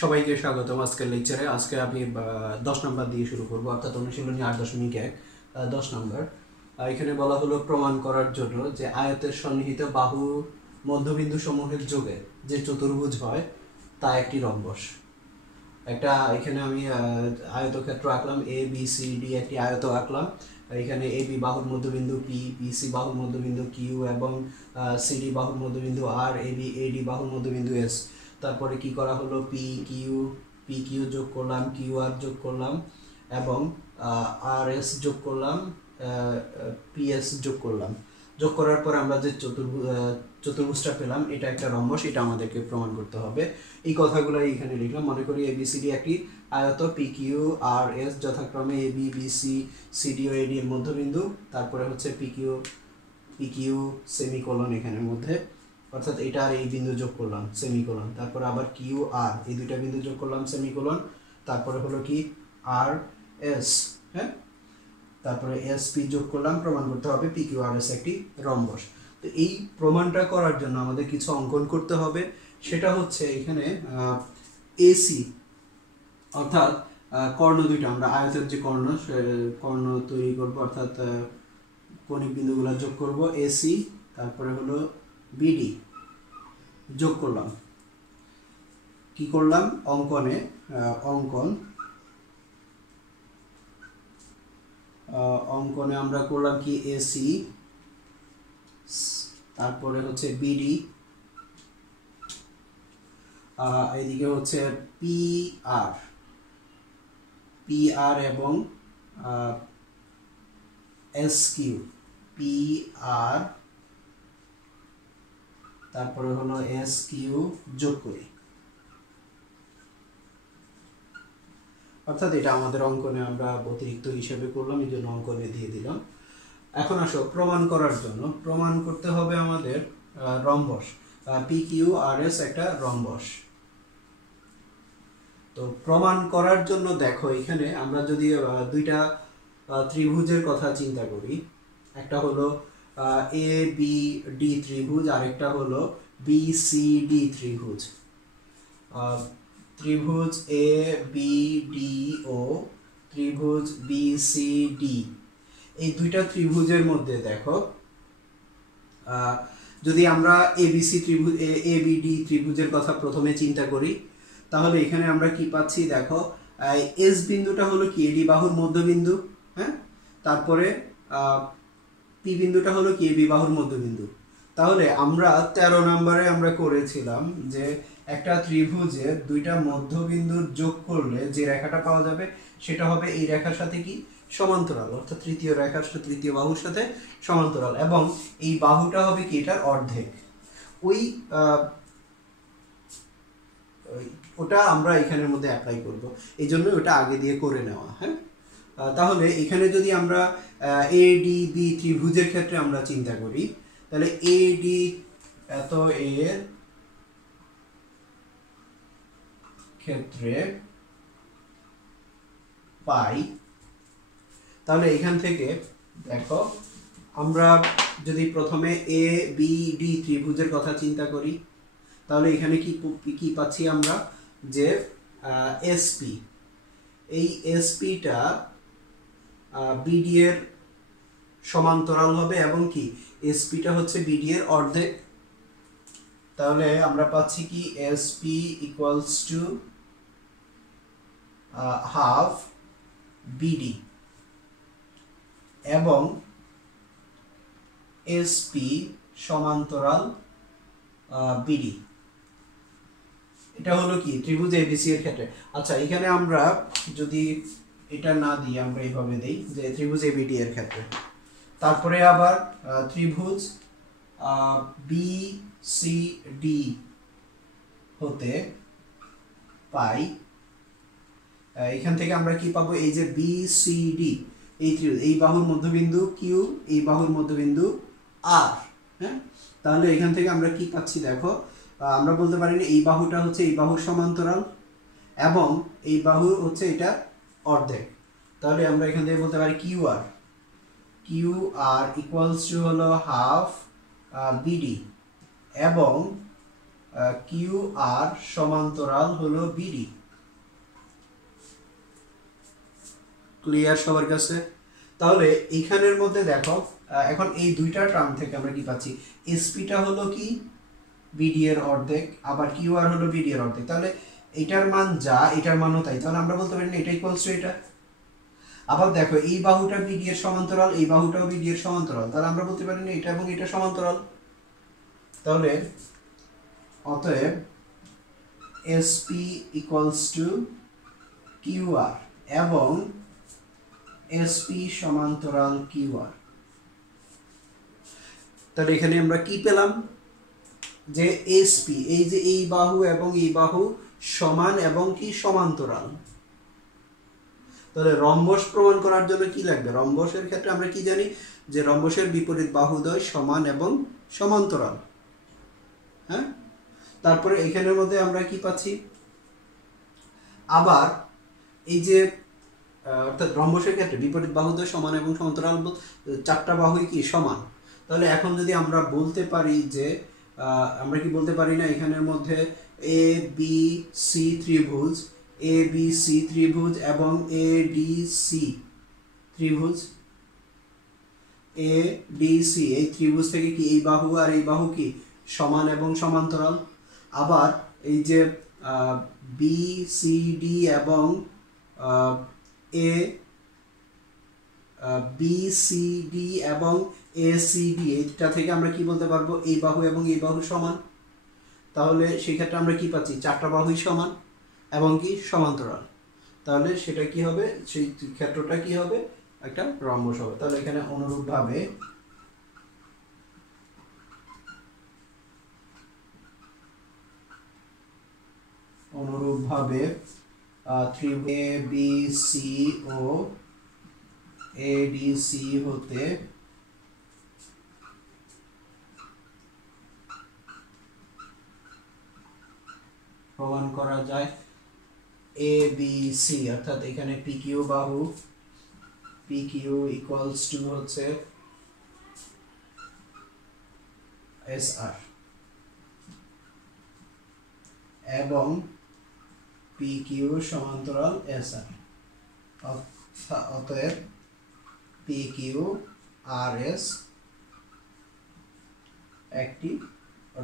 সবাইকে স্বাগতম আজকের লেকচারে। আজকে আমি 10 নাম্বার দিয়ে শুরু করব, অর্থাৎ অনুশীলনী 8.1 10 নাম্বার। এখানে বলা হলো প্রমাণ করার জন্য যে আয়তের সন্নিহিত বাহু মধ্যবিন্দু সমূহের যোগে যে চতুর্ভুজ হয় তা একটি রম্বস। একটা এখানে আমি আয়তক্ষেত্র আঁকলাম, এ বি সি ডি একটি আয়ত আঁকলাম। এখানে এ বি বাহুর মধ্যবিন্দু পি, বি সি বাহুর মধ্যবিন্দু কিউ এবং সি ডি বাহুর মধ্যবিন্দু আর, এ বি এ ডি বাহুর মধ্যবিন্দু এস। তারপরে কি করা হলো, পি কিউ যোগ করলাম, কিউ আর যোগ করলাম এবং আর এস যোগ করলাম, পি এস যোগ করলাম। যোগ করার পর আমরা যে চতুর্ভুজটা পেলাম এটা একটা রম্বস, এটা আমাদেরকে প্রমাণ করতে হবে। এই কথাগুলো এখানে লিখলাম। মনে করি এবিসিডি একটি আয়ত, পি কিউ আর এস যথাক্রমে A B B C C D ও এডি এর মধ্যবিন্দু। তারপরে হচ্ছে পি কিউ সেমিকোলন এখানের মধ্যে, অর্থাৎ এটা আর এই বিন্দু যোগ করলাম সেমিকোলন। তারপর আবার কিউ আর, এই দুইটা বিন্দু যোগ করলাম সেমিকোলন। তারপরে হলো কি আর এস, হ্যাঁ, তারপরে এস পি যোগ করলাম। প্রমাণ করতে হবে পি কিউ আর এস একটি রম্বস। তো এই প্রমাণটা করার জন্য আমাদের কিছু অঙ্কন করতে হবে। সেটা হচ্ছে এখানে এসি, অর্থাৎ কর্ণ দুইটা, আমরা আয়তের যে কর্ণ তৈরি করব, অর্থাৎ কৌণিক বিন্দুগুলো যোগ করব এসি। তারপরে হলো বিডি যোগ করলাম। কি করলাম, অঙ্কনে আমরা করলাম কি এসি, তারপরে হচ্ছে বিডি, এদিকে হচ্ছে পি আর এবং এস কিউ, পি আর তারপরে হলো এস কিউ যোগ করি, অর্থাৎ এটা আমাদের অঙ্কনে আমরা অতিরিক্ত হিসেবে করলাম, এই জন্য অঙ্কনে দিয়ে দিলাম। এখন আসো প্রমাণ করার জন্য, প্রমাণ করতে হবে আমাদের rhombus, P Q R S একটা রম্বস। তো প্রমাণ করার জন্য দেখো এখানে আমরা যদি দুইটা ত্রিভুজের কথা চিন্তা করি, একটা হলো এ বি ডি ত্রিভুজ, আরেকটা হলো বি সি ডি ত্রিভুজ। ত্রিভুজ এ বি ডি ও ত্রিভুজ বি সি ডি, এই দুইটা ত্রিভুজের মধ্যে দেখো যদি আমরা এবিসি ত্রিভুজ এ বি ডি ত্রিভুজের কথা প্রথমে চিন্তা করি, তাহলে এখানে আমরা কি পাচ্ছি দেখো, এস বিন্দুটা হলো কি এডি বাহুর মধ্যবিন্দু, হ্যাঁ, তারপরে পি বিন্দুটা হলো কি বি বাহুর মধ্যবিন্দু। তাহলে আমরা 13 নম্বরে আমরা করেছিলাম যে একটা ত্রিভুজের দুইটা মধ্যবিন্দুর যোগ করলে যে রেখাটা পাওয়া যাবে সেটা হবে এই রেখার সাথে কি সমান্তরাল, অর্থাৎ তৃতীয় রেখার সাথে তৃতীয় বাহুর সাথে সমান্তরাল, এবং এই বাহুটা হবে কি এটার অর্ধেক। ওটা আমরা এখানের মধ্যে অ্যাপ্লাই করব, এই জন্য ওটা আগে দিয়ে করে নেওয়া। হ্যাঁ, তাহলে এখানে যদি আমরা এ ডি বি ত্রিভুজের ক্ষেত্রে আমরা চিন্তা করি, তাহলে এ ডি এত এর ক্ষেত্রে পাই, তাহলে এখান থেকে দেখো আমরা যদি প্রথমে এ বি ডি ত্রিভুজের কথা চিন্তা করি, তাহলে এখানে কি পাচ্ছি আমরা, যে এসপি, এই এসপিটা বিডি এর সমান্তরাল হবে এবং কি এসপিটা হচ্ছে বিডি এর অর্ধেক। তাহলে আমরা পাচ্ছি কি SP equals to half BD এবং এসপি সমান্তরাল বিডি। এটা হলো কি ত্রিভুজ এবিসি এর ক্ষেত্রে। আচ্ছা, এখানে আমরা যদি এটা না দিই, আমরা এইভাবে দেই যে ত্রিভুজ এবিডি এর ক্ষেত্রে, তারপরে আবার ত্রিভুজ বি সি ডি হতে পাই, এখান থেকে আমরা কি পাবো, এই যে বি সি ডি, এই বাহুর মধ্যবিন্দু কিউ, এই বাহুর মধ্যবিন্দু আর, হ্যাঁ, তাহলে এখান থেকে আমরা কি পাচ্ছি দেখো, আমরা বলতে পারি না এই বাহুটা হচ্ছে এই বাহুর সমান্তরাল এবং এই বাহু হচ্ছে এটা অর্ধেক। তাহলে আমরা এখান থেকে বলতে পারি কিউ আর ইকুয়ালস টু হলো হাফ বিডি এবং কিউ আর সমান্তরাল হলো বিডি। ক্লিয়ার সবার কাছে? তাহলে এইখানের মধ্যে দেখো এখন এই দুইটা টার্ম থেকে আমরা কি পাচ্ছি, এসপিটা হলো কি বিডি এর অর্ধেক, আবার কিউ আর হলো বিডি এর অর্ধেক। তাহলে এটার মান যা, এটার মানও তাই, তাহলে আমরা বলতে পারি না এটা ইকুয়ালস টু এটা। আবার দেখো এই বাহুটা বিডি এর সমান্তরাল, এই বাহুটাও বিডি এর সমান্তরাল, তাহলে আমরা বলতে পারি না এটা এবং এটা সমান্তরাল। তাহলে অতএব SP equals to Q R এবং এসপি সমান্তরাল কিউ আর। তাহলে এখানে আমরা কি পেলাম, যে এসপি এই যে এই বাহু এবং এই বাহু সমান এবং কি সমান্তরাল। তাহলে রম্বস প্রমাণ করার জন্য কি লাগবে, রম্বসের ক্ষেত্রে আমরা কি জানি যে রম্বসের বিপরীত বাহুদ্বয় সমান এবং সমান্তরাল। হ্যাঁ, তারপরে এখানের মধ্যে আমরা কি পাচ্ছি, আবার এই যে অর্থাৎ রম্বসের ক্ষেত্রে বিপরীত বাহুদ্বয় সমান এবং সমান্তরাল, চারটা বাহুই কি সমান। তাহলে এখন যদি আমরা বলতে পারি যে আমরা কি বলতে পারি না এখানের মধ্যে এ বি সি ত্রিভুজ, এ বি সি ত্রিভুজ এবং এ ডি সি ত্রিভুজ, এ ডি সি এই ত্রিভুজ থেকে কি এই বাহু আর এই বাহু কি সমান এবং সমান্তরাল। আবার এই যে বি সি ডি এবং এ বি সি ডি এবং এ সি ডি এইটা থেকে আমরা কি বলতে পারবো, এই বাহু এবং এই বাহু সমান। তাহলে সেই ক্ষেত্রে আমরা কি পাচ্ছি, চারটা বাহুই সমান এবং কি সমান্তরাল। তাহলে সেটা কি হবে, সেই ক্ষেত্রটা কি হবে, একটা রম্বস হবে। তাহলে এখানে অনুরূপভাবে ত্রিভুজ এ বি সি ও এ ডি সি হতে প্রমাণ করা যায় এ বি সি, অর্থাৎ এখানে পি কিউ বাহু, পি কিউ ইকুয়ালস টু হচ্ছে এস আর এবং পি কিউ সমান্তরাল এস আর। অতএব পি কিউ আর এস একটি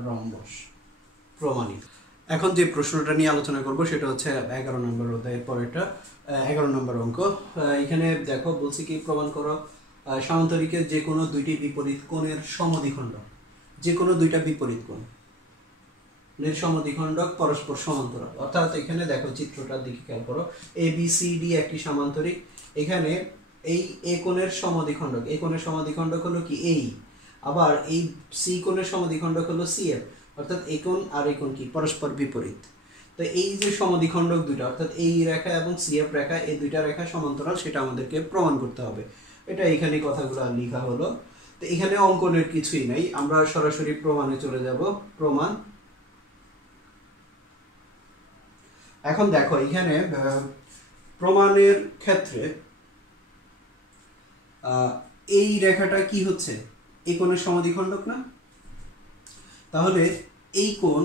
রম্বস প্রমাণিত। এখন যে প্রশ্নটা নিয়ে আলোচনা করব সেটা হচ্ছে 11 নম্বর অধ্যায়ের পরেরটা, 11 নম্বর অঙ্ক। এখানে দেখো বলছি কি, প্রমাণ করো সামান্তরিকের যে কোনো দুইটি বিপরীত কোণের সমদ্বিখণ্ডক, যে কোনো দুইটা বিপরীত কোণ এর সমদ্বিখণ্ডক পরস্পর সমান্তরাল। অর্থাৎ এখানে দেখো চিত্রটার দিকে খেয়াল করো, এ বি সি ডি একটি সামান্তরিক, এখানে এই এ কোণের সমদ্বিখণ্ডক, এই কোণের সমদ্বিখণ্ডক হলো কি এই, আবার এই সি কোণের সমদ্বিখণ্ডক হলো সি এফ, অর্থাৎ এই কোণ আর এই কোণ কি পরস্পর বিপরীত। তো এই যে সমদ্বিখণ্ডক দুইটা অর্থাৎ এই রেখা এবং সি এফ রেখা, এই দুইটা রেখা সমান্তরাল, সেটা আমাদেরকে প্রমাণ করতে হবে। এটা এখানে কথাগুলো লেখা হলো। তো এখানে অঙ্কনের কিছুই নাই, আমরা সরাসরি প্রমাণে চলে যাব। প্রমাণ। এখন দেখো এখানে প্রমাণের ক্ষেত্রে এই রেখাটা কি হচ্ছে, এই কোণের সমদ্বিখণ্ডক না, তাহলে এই কোণ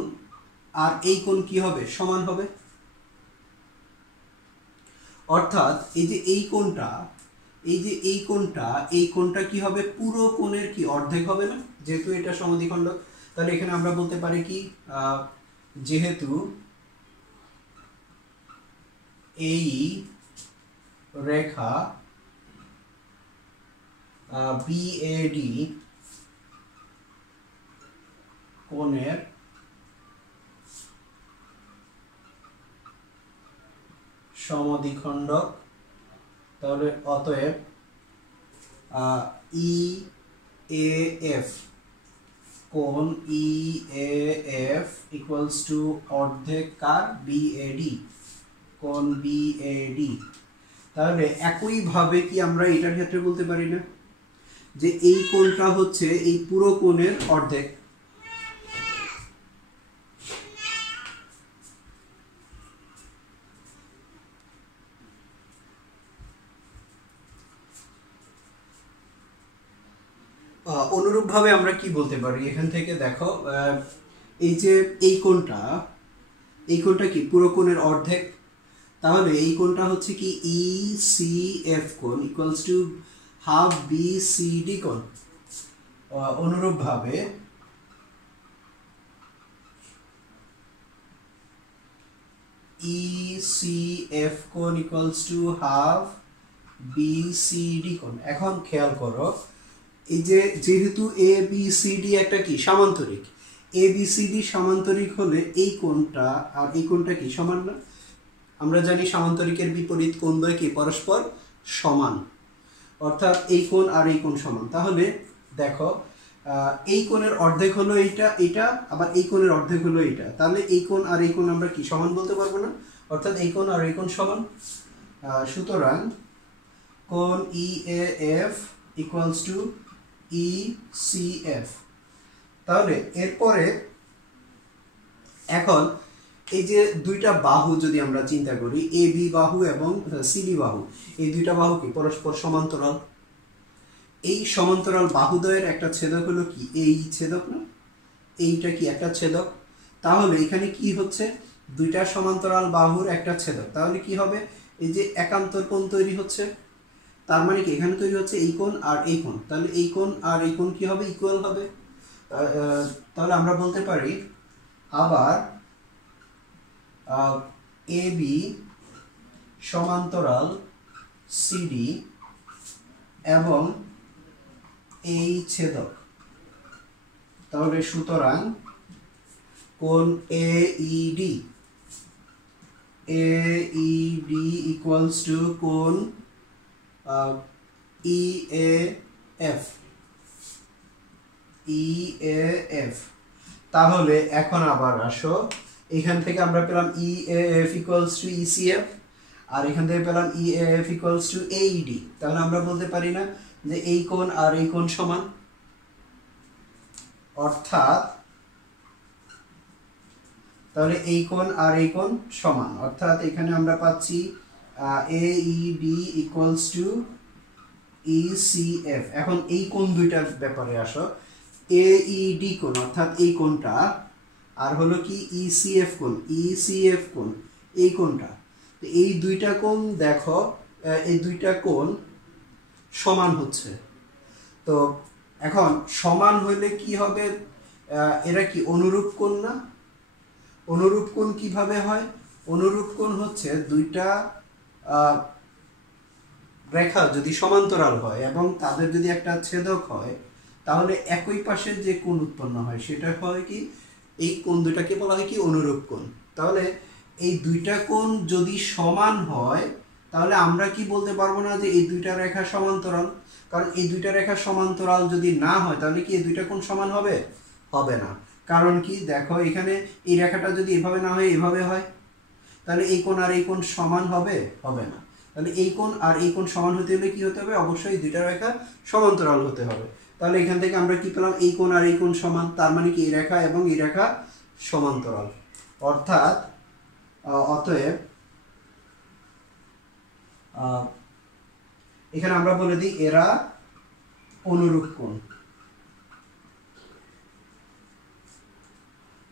আর এই কোণ কি হবে, সমান হবে। অর্থাৎ এই যে এই কোণটা, এই যে এই কোণটা কি হবে, পুরো কোণের কি অর্ধেক হবে না, যেহেতু এটা সমদ্বিখণ্ডক। তাহলে এখানে আমরা বলতে পারি কি, যেহেতু এই রেখা বিএডি কোণের সমদ্বিখণ্ডক, তাহলে অতএব ই এ এফ কোণ ই এ এফ ইকুয়ালস টু অর্ধেক কার, বিএডি, কোণ বিএডি। তাহলে একইভাবে কি আমরা এটার ক্ষেত্রে বলতে পারি না যে এই কোণটা হচ্ছে এই পুরো কোণের অর্ধেক। অনুরূপভাবে আমরা কি বলতে পারি, এখান থেকে দেখো এই যে এই কোণটা কি পুরো কোণের অর্ধেক, তাহলে এই কোণটা হচ্ছে কি ECF কোণ ইকুয়ালস টু হাফ BCD কোণ। অনুরূপভাবে ECF কোণ ইকুয়ালস টু হাফ BCD কোণ। এখন খেয়াল করো, এই যে যেহেতু ABCD একটা কি সামান্তরিক, ABCD সামান্তরিক হলে এই কোণটা আর এই কোণটা কি সমান না? আমরা জানি সামান্তরিকের বিপরীত কোণ দ্বয় কি পরস্পর সমান, অর্থাৎ এই কোণ আর এই কোণ সমান। তাহলে দেখো এই কোণের অর্ধেক হলো এটা, আবার এই কোণের অর্ধেক হলো এটা, তাহলে এই কোণ আর এই কোণ আমরা কি সমান বলতে পারবো না? অর্থাৎ এই কোণ আর এই কোণ সমান। সুতরাং কোণ EAF ইকুয়ালস টু ECF। তাহলে এরপরে এখন এই যে দুইটা বাহু যদি আমরা চিন্তা করি, AB বাহু এবং CD বাহু, এই দুইটা বাহু কি পরস্পর সমান্তরাল। এই সমান্তরাল বাহুদ্বয়ের একটা ছেদক হলো কি এই ছেদক না? এইটা কি একটা ছেদক। তাহলে এখানে কি হচ্ছে, দুইটা সমান্তরাল বাহুর একটা ছেদক, তাহলে কি হবে, এই যে একান্তর কোণ তৈরি হচ্ছে, তার মানে কি এখানে তৈরি হচ্ছে এই কোণ আর এই কোণ, তাহলে এই কোণ আর এই কোণ কি হবে, ইকুয়াল হবে। তাহলে আমরা বলতে পারি আবার AB সমান্তরাল CD এবং এই ছেদক, তাহলে সুতরাং কোণ AED ইকুয়ালস টু কোণ EAF। তাহলে এখন আবার আসো, এখান থেকে আমরা পেলাম EAF ইকুয়ালস টু ECF, আর এখান থেকে পেলাম EAF ইকুয়ালস টু AED। তাহলে আমরা বলতে পারি না যে এই কোণ আর এই কোণ সমান? অর্থাৎ তাহলে এই কোণ আর এই কোণ সমান, অর্থাৎ এখানে আমরা পাচ্ছি AED ইকুয়ালস টু ECF। এখন এই কোণ দুইটার ব্যাপারে আসো, AED কোণ অর্থাৎ এই কোণটা, আর হলো কি ECF কোণ এই কোণটা, এই দুইটা কোণ দেখো, এই দুইটা কোণ সমান হচ্ছে। তো এখন সমান হইলে কি হবে, এরা কি অনুরূপ কোণ না? অনুরূপ কোণ কিভাবে হয়? অনুরূপ কোণ হচ্ছে দুইটা রেখা যদি সমান্তরাল হয় এবং তাদের যদি একটা ছেদক হয়, তাহলে একই পাশে যে কোণ উৎপন্ন হয় সেটা হয় কি, এই কোণ দুটাকে বলা হয় কি অনুরূপ কোণ। তাহলে এই দুইটা কোণ যদি সমান হয়, তাহলে আমরা কি বলতে পারবো না যে এই দুইটা রেখা সমান্তরাল? কারণ এই দুইটা রেখা সমান্তরাল যদি না হয়, তাহলে কি এই দুইটা কোণ সমান হবে? হবে না। কারণ কি, দেখো এখানে এই রেখাটা যদি এভাবে না হয় এভাবে হয়, তাহলে এই কোণ আর এই কোণ সমান হবে? হবে না। তাহলে এই কোণ আর এই কোণ সমান হতে হলে কি হতে হবে? অবশ্যই দুইটা রেখা সমান্তরাল হতে হবে। তাহলে এখান থেকে আমরা কি পেলাম, এই কোণ আর এই কোণ সমান, তার মানে কি এই রেখা এবং এই রেখা সমান্তরাল। অর্থাৎ অতএব এখানে আমরা বলে দিই এরা অনুরূপ কোণ।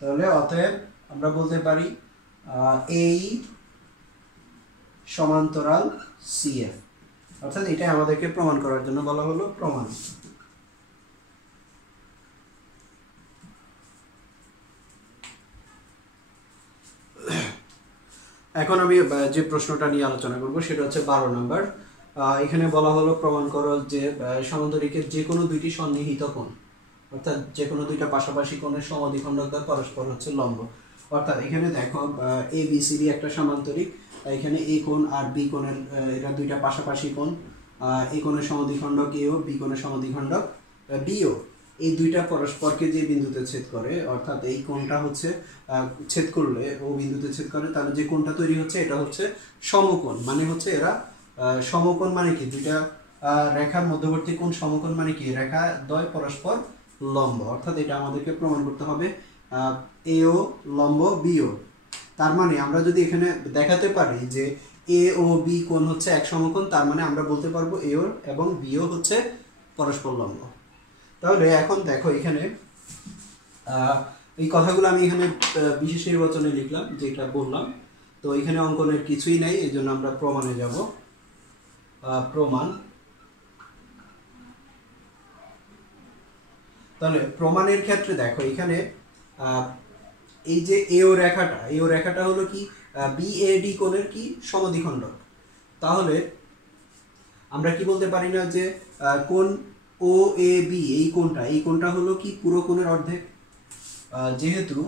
তাহলে অতএব আমরা বলতে পারি এই সমান্তরাল CF, অর্থাৎ এটা আমাদেরকে প্রমাণ করার জন্য বলা হলো প্রমাণ। এখন আমি যে প্রশ্নটা নিয়ে আলোচনা করব সেটা হচ্ছে 12 নম্বর। এখানে বলা হলো প্রমাণ করো যে সমান্তরিকের যে কোনো দুইটি সন্নিহিত কোণ, অর্থাৎ যে কোনো দুইটা পাশাপাশি কোণের সমদ্বিখণ্ডক দ্বয় পরস্পর হচ্ছে লম্ব। অর্থাৎ এখানে দেখো ABCD একটা সমান্তরিক, এখানে A কোণ আর B কোণের এরা দুইটা পাশাপাশি কোণ, A কোণের সমদ্বিখণ্ডক AO, B কোণের সমদ্বিখণ্ডক BO। এই দুইটা পরস্পরকে যে বিন্দুতে ছেদ করে, অর্থাৎ এই কোণটা হচ্ছে ছেদ করলে ও বিন্দুতে ছেদ করে, তাহলে যে কোণটা তৈরি হচ্ছে এটা হচ্ছে সমকোণ। মানে হচ্ছে এরা সমকোণ মানে কি, দুইটা রেখার মধ্যবর্তী কোণ সমকোণ মানে কি রেখা দ্বয় পরস্পর লম্ব। অর্থাৎ এটা আমাদেরকে প্রমাণ করতে হবে AO লম্ব BO। তার মানে আমরা যদি এখানে দেখাতে পারি যে A ও B কোণ হচ্ছে এক সমকোণ, তার মানে আমরা বলতে পারবো AO এবং BO হচ্ছে পরস্পর লম্ব। তাহলে এখন দেখো এখানে এই কথাগুলো আমি এখানে বিশেষ নির্বাচনে লিখলাম, যেটা বললাম। তো এখানে অঙ্কনের কিছুই নাই, এই জন্য আমরা প্রমাণে যাব। প্রমাণ। তাহলে প্রমাণের ক্ষেত্রে দেখো এখানে এই যে এও রেখাটা হলো কি বিএডি কোণের কি সমদ্বিখণ্ডক। তাহলে আমরা কি বলতে পারি না যে কোণ ও এ বি এই কোণটা হলো কি পুরো কোণের অর্ধেক। যেহেতু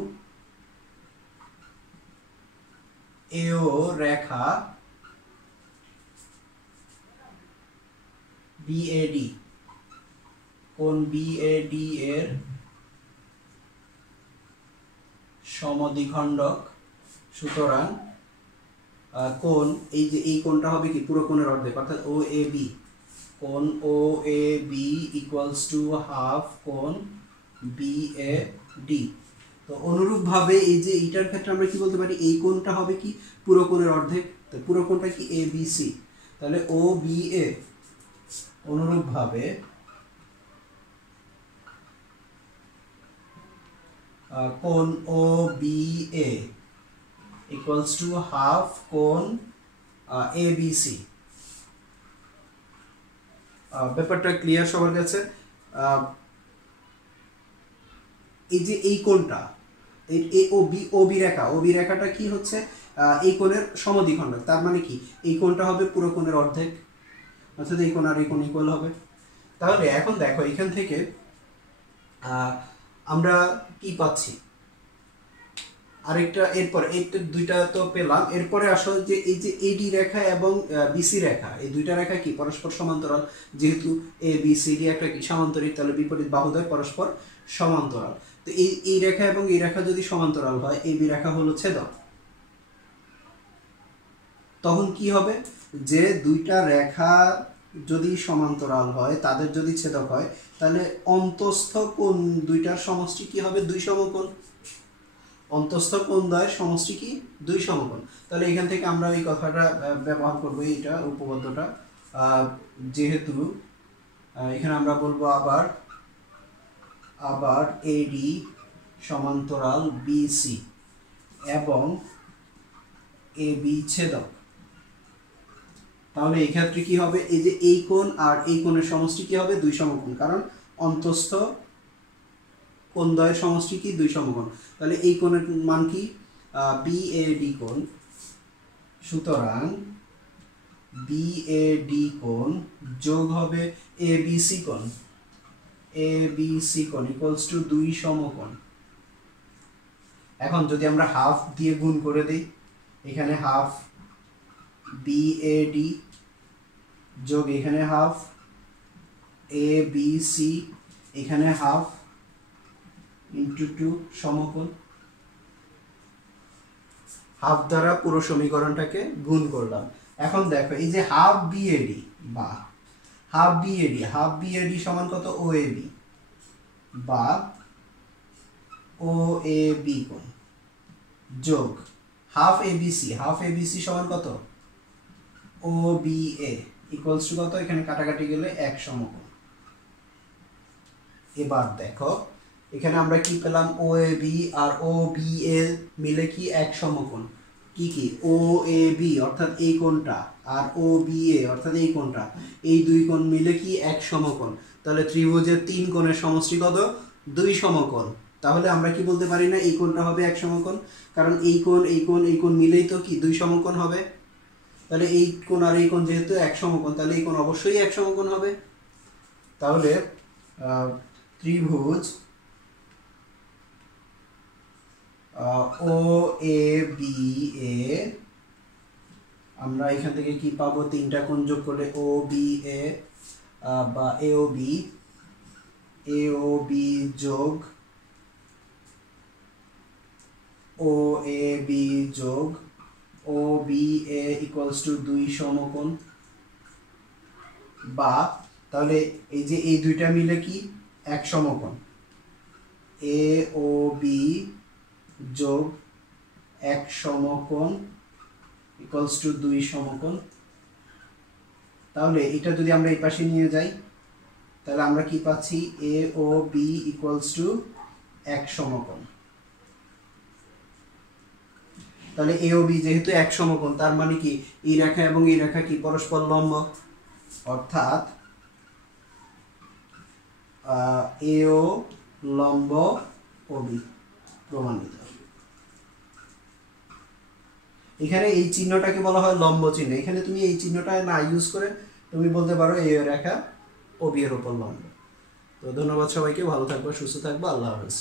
এও রেখা বিএডি, কোণ বিএডি এর সমদ্বিখণ্ডক, সুতরাং কোণ এই যে এই কোণটা হবে কি পুরো কোণের অর্ধেক, অর্থাৎ ও এ বি। কোণ ও A B equals to half কোণ বি এ ডি। তো অনুরূপভাবে এই যে এইটার ক্ষেত্রে আমরা কি বলতে পারি, এই কোণটা হবে কি পুরো কোণের অর্ধেক। তো পুরো কোণটা কি এ বি সি, তাহলে ও বি এ অনুরূপভাবে কোণ O B A equals to half কোণ এ বি সি। ব্যাপারটা ক্লিয়ার সবার কাছে? এই যে এই কোণটা ও বি রেখাটা কি হচ্ছে এই কোণের সমদ্বিখণ্ডক। তার মানে কি এই কোণটা হবে পুরো কোণের অর্ধেক, অর্থাৎ এই কোণ আর এই কোণ ইকুয়াল হবে। তাহলে এখন দেখো এখান থেকে আমরা কি পাচ্ছি, আরেকটা এরপর এই দুইটা তো পেলাম। এরপরে আসলে যে এই যে এডি রেখা এবং বিসি রেখা, এই দুইটা রেখা কি পরস্পর সমান্তরাল। যেহেতু এ বি সি ডি একটা কি সমান্তরিক, তাহলে বিপরীত বাহুদ্বয় পরস্পর সমান্তরাল। তো এই রেখা এবং এই রেখা যদি সমান্তরাল হয়, এই বি রেখা হলো ছেদক, তখন কি হবে যে দুইটা রেখা যদি সমান্তরাল হয়, তাদের যদি ছেদক হয়, তাহলে অন্তস্থ কোণ দুইটার সমষ্টি কি হবে, দুই সমকোণ। অন্তস্থ কোণদ্বয়ের সমষ্টি কি দুই সমকোণ। তাহলে এখান থেকে আমরা এই কথাটা ব্যবহার করব, এইটা উপপাদ্যটা। যেহেতু এখানে আমরা বলবো আবার এডি সমান্তরাল বিসি এবং এ বি ছেদক, তাহলে এই ক্ষেত্রে কি হবে, এই যে এই কোণ আর এই কোণের সমষ্টি কি হবে, দুই সমকোণ। কারণ অন্তস্থ কোণদ্বয়ের সমষ্টি কি দুই সমকোণ। তাহলে এই কোণের মান কি বিএডি কোণ, সুতরাং বিএডি কোণ যোগ হবে এবিসি কোণ, এবিসি কোণ ইকুয়ালস টু দুই সমকোণ। এখন যদি আমরা হাফ দিয়ে গুণ করে দিই, এখানে হাফ বিএডি যোগ এখানে হাফ এবিসি, এখানে হাফ ইন্টু টু সমকোণ। হাফ দ্বারা পুরো সমীকরণটাকে গুণ করলাম। এখন দেখো এই যে হাফ বিএডি বা হাফ বিএডি সমান কত, ও এ বি বা ও এ বি কোণ যোগ হাফ এবিসি সমান কত, ও বি এ ইকুয়ালস টু কত, এখানে কাটাকাটি গেলে এক সমকোণ। এবার দেখো এখানে আমরা কি পেলাম, ও A B R O B এ মিলে কি এক সমকোণ। কি ও এ বি অর্থাৎ এই কোণটা আর ও বি এ অর্থাৎ এই কোণটা, এই দুই কোণ মিলে কি এক সমকোণ। তাহলে ত্রিভুজের তিন কোণের সমষ্টি কত, দুই সমকোণ। তাহলে আমরা কি বলতে পারি না এই কোণটা হবে এক সমকোণ, কারণ এই কোণ মিলেই তো কি দুই সমকোণ হবে। তাহলে এই কোণ আর এই কোণ যেহেতু এক সমকোণ, তাহলে এই কোণ অবশ্যই এক সমকোণ হবে। তাহলে ত্রিভুজ ও এ বি এ আমরা এখান থেকে কি পাবো, তিনটা কোণ যোগ করলে ও বি এ বা এও বি যোগ ও এ বি যোগ ও বি এ ইকুয়ালস টু দুই সমকোণ। বা তাহলে এই যে এই দুইটা মিলে কি এক সমকোণ, এ ও বি যোগ এক সমকোণ ইকুয়ালস টু দুই সমকোণ। তাহলে এটা যদি আমরা এই পাশে নিয়ে যাই, তাহলে আমরা কি পাচ্ছি, এ ও বি ইকুয়ালস টু এক সমকোণ। তাহলে এ ও বি যেহেতু এক সমকোণ, তার মানে কি এই রেখা এবং এই রেখা কি পরস্পর লম্ব, অর্থাৎ এ ও লম্ব ও বি প্রমাণিত। এখানে এই চিহ্নটাকে বলা হয় লম্ব চিহ্ন। এখানে তুমি এই চিহ্নটা না ইউজ করে তুমি বলতে পারো এ রেখা ও বি এর উপর লম্ব। তো ধন্যবাদ সবাইকে, ভালো থাকবো, সুস্থ থাকবো, আল্লাহ হাফেজ।